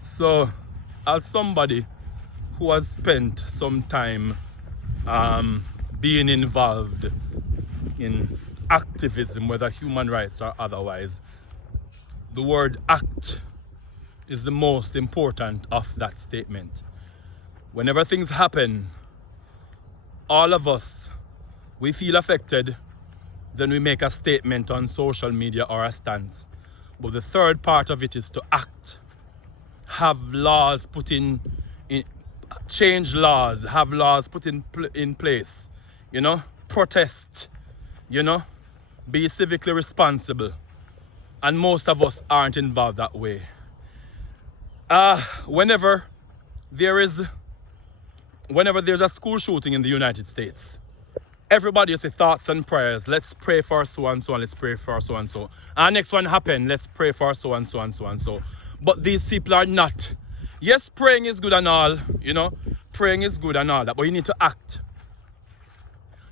So, as somebody who has spent some time being involved in activism, whether human rights or otherwise, the word act is the most important of that statement. Whenever things happen, all of us, we feel affected, then we make a statement on social media or a stance. But the third part of it is to act. Have laws put in change laws, have laws put in place, protest, be civically responsible. And most of us aren't involved that way. Whenever there's a school shooting in the United States, everybody say thoughts and prayers. Let's pray for so and so, and let's pray for so and so. And next one happened, let's pray for so and so and so and so. But these people are not. Yes, praying is good and all, praying is good and all that, but you need to act.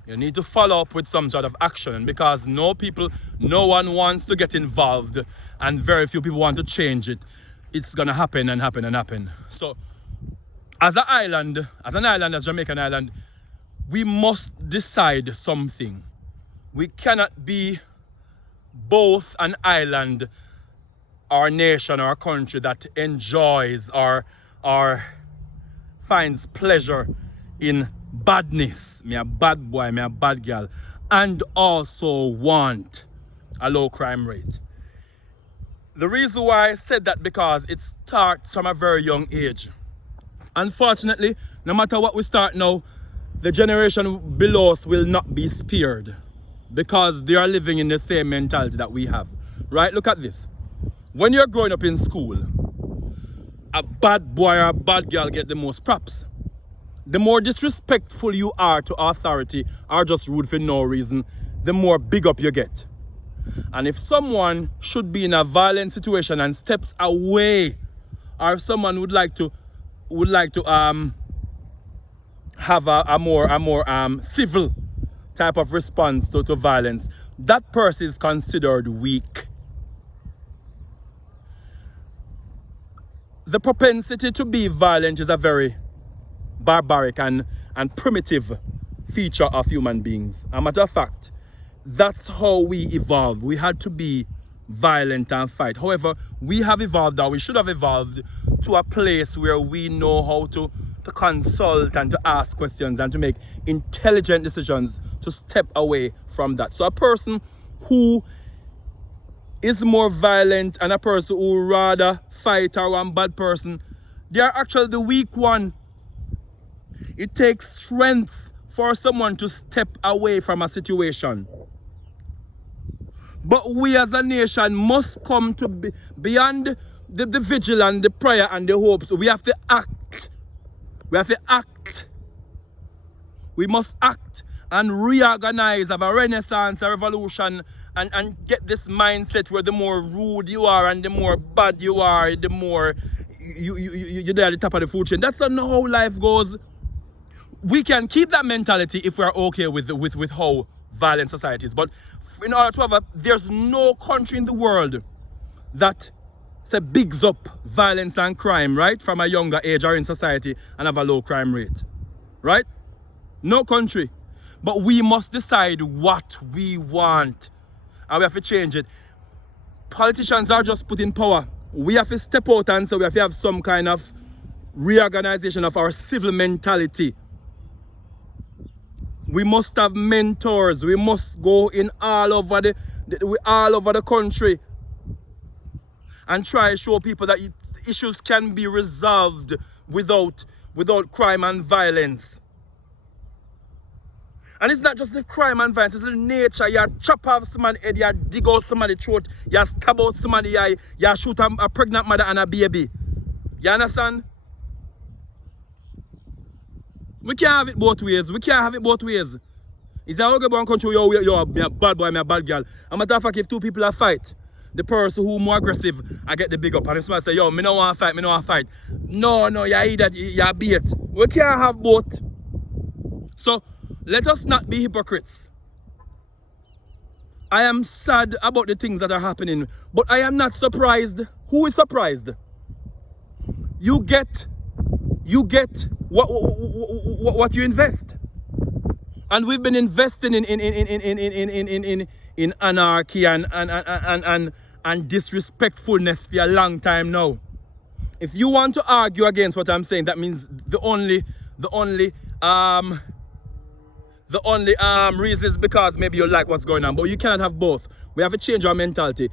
You need to follow up with some sort of action. And because no one wants to get involved and very few people want to change it, it's gonna happen and happen and happen. So as an island, as Jamaican island, we must decide something. We cannot be both an island or a nation or a country that enjoys or finds pleasure in badness, me a bad boy, me a bad girl, and also want a low crime rate. The reason why I said that because it starts from a very young age. Unfortunately, no matter what we start now, the generation below us will not be spared because they are living in the same mentality that we have. Right? Look at this. When you're growing up in school, a bad boy or a bad girl get the most props. The more disrespectful you are to authority or just rude for no reason, the more big up you get. And if someone should be in a violent situation and steps away, or if someone would like to have a more civil type of response to violence, that person is considered weak. The propensity to be violent is a very barbaric and primitive feature of human beings. As a matter of fact, that's how we evolved. We had to be violent and fight. However, we have evolved, or we should have evolved, to a place where we know how to consult and to ask questions and to make intelligent decisions, to step away from that. So a person who is more violent and a person who rather fight or one bad person, they are actually the weak one. It takes strength for someone to step away from a situation. But we as a nation must come to beyond the vigil and the prayer and the hopes. We have to act. We have to act. We must act and reorganize, have a renaissance, a revolution, and get this mindset where the more rude you are and the more bad you are, the more you're there at the top of the food chain. That's not how life goes. We can keep that mentality if we're okay with how violent society is. But in order to have there's no country in the world that bigs up violence and crime, right, from a younger age or in society and have a low crime rate, right? No country. But we must decide what we want, and we have to change it. Politicians are just put in power. We have to step out and so we have to have some kind of reorganization of our civil mentality. We must have mentors. We must go in all over the country and try to show people that issues can be resolved without crime and violence. And it's not just the crime and violence, it's the nature. You chop off somebody's head, you dig out somebody's throat, you stab out somebody, you shoot a pregnant mother and a baby. You understand? We can't have it both ways. We can't have it both ways. It's a Oregon country, you're a bad boy, I'm a bad girl. As a matter of fact, if two people are fight, the person who more aggressive, I get the big up. And if somebody say, yo, me don't want to fight. No, you either, you bait. We can't have both. So, let us not be hypocrites. I am sad about the things that are happening, but I am not surprised. Who is surprised? you get what you invest. And we've been investing in anarchy and disrespectfulness for a long time now. If you want to argue against what I'm saying, that means the only reason is because maybe you like what's going on. But you cannot have both. We have to change our mentality.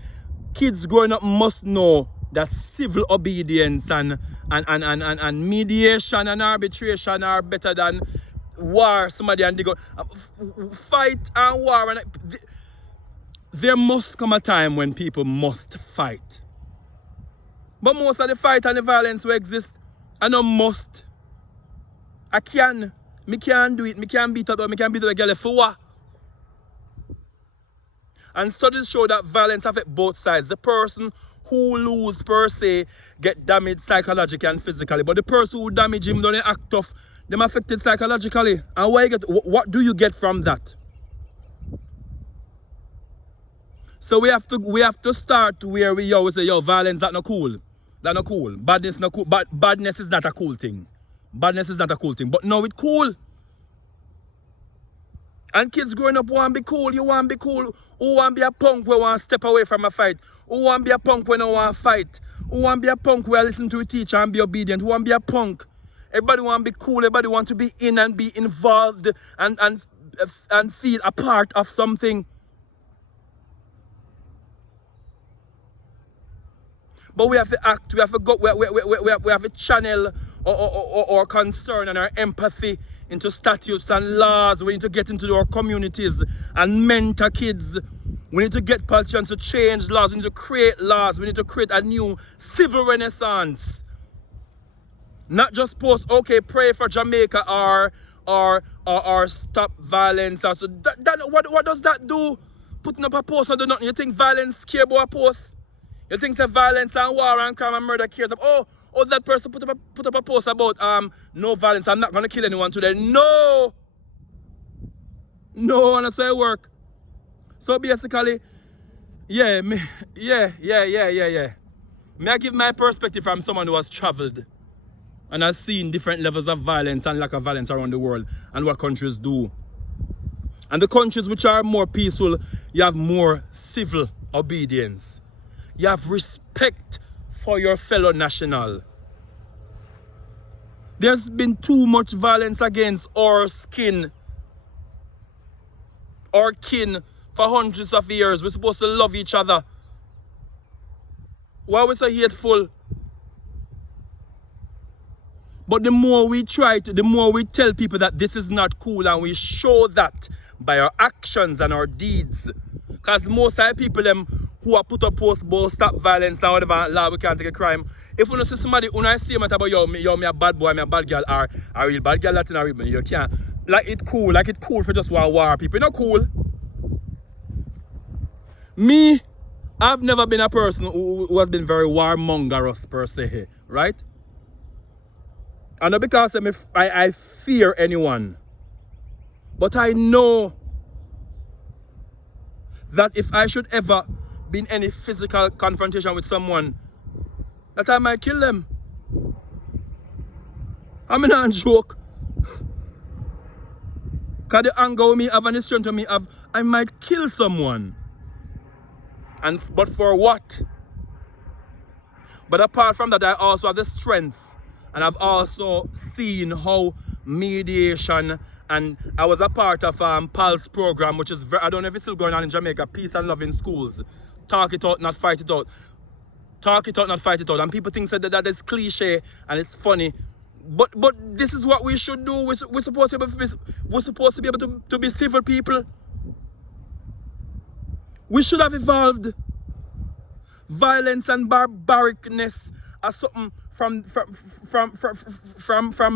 Kids growing up must know that civil obedience and mediation and arbitration are better than war. Somebody and they go fight and war. And there must come a time when people must fight. But most of the fight and the violence will exist. I know must. I can. Me can't do it. Me can't beat up, but me can't beat up a girl for what? And studies show that violence affects both sides. The person who lose per se get damaged psychologically and physically. But the person who damage him don't act tough, them affected psychologically. And what do you get from that? So we have to start where we always say, yo, violence that not cool. That not cool. Badness not cool. Badness is not a cool thing. Badness is not a cool thing. But now it's cool. And kids growing up want to be cool. You want to be cool. Who want to be a punk who want to step away from a fight? Who want to be a punk when no want to fight? Who want to be a punk where listen to a teacher and be obedient? Who want to be a punk? Everybody want to be cool. Everybody want to be in and be involved and feel a part of something. But we have to act, we have to go, we have to channel our concern and our empathy into statutes and laws. We need to get into our communities and mentor kids. We need to get politicians to change laws. We need to create laws. We need to create a new civil renaissance. Not just post, okay, pray for Jamaica or stop violence. So what does that do? Putting up a post or do nothing. You think violence care about a post? You think that violence and war and crime and murder cares about, oh, that person put up a post about no violence, I'm not gonna kill anyone today. No, and that's how it work. So basically, yeah. Me I give my perspective from someone who has traveled and has seen different levels of violence and lack of violence around the world and what countries do. And the countries which are more peaceful, you have more civil obedience. You have respect for your fellow national. There's been too much violence against our skin, our kin, for hundreds of years. We're supposed to love each other. Why are we so hateful? But the more we the more we tell people that this is not cool, and we show that by our actions and our deeds. Because most of the people who are put up posts about stop violence and whatever law, we can't take a crime. If you see somebody when I see about yo, me a bad boy, me a bad girl, or a real bad girl, Latin or real, you can't. Like it cool for just one war people. It's not cool. Me, I've never been a person who has been very warmongerous per se, right? And not because I fear anyone. But I know that if I should ever be in any physical confrontation with someone, that I might kill them. I mean, not a joke. Because the anger of me have and the strength of me have, I might kill someone. But for what? But apart from that, I also have the strength. And I've also seen how mediation, and I was a part of Pulse program, which is I don't know if it's still going on in Jamaica, Peace and Love in Schools. Talk it out, not fight it out. Talk it out, not fight it out. And people think that is cliche and it's funny. But this is what we should do. We're supposed to be able to be civil people. We should have evolved. Violence and barbaricness are something from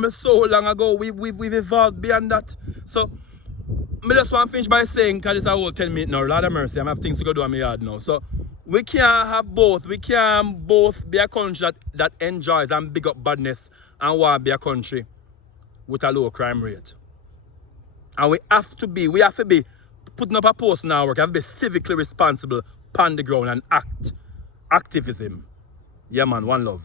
so long ago. We've evolved beyond that. So I just want to finish by saying, because it's a whole 10 minutes now, Lord of mercy, I have things to go do on my yard now. So we can't have both. We can't both be a country that enjoys and big up badness and want to be a country with a low crime rate. And we have to be putting up a post in our work. We have to be civically responsible, pan the ground and act. Activism. Yeah man, one love.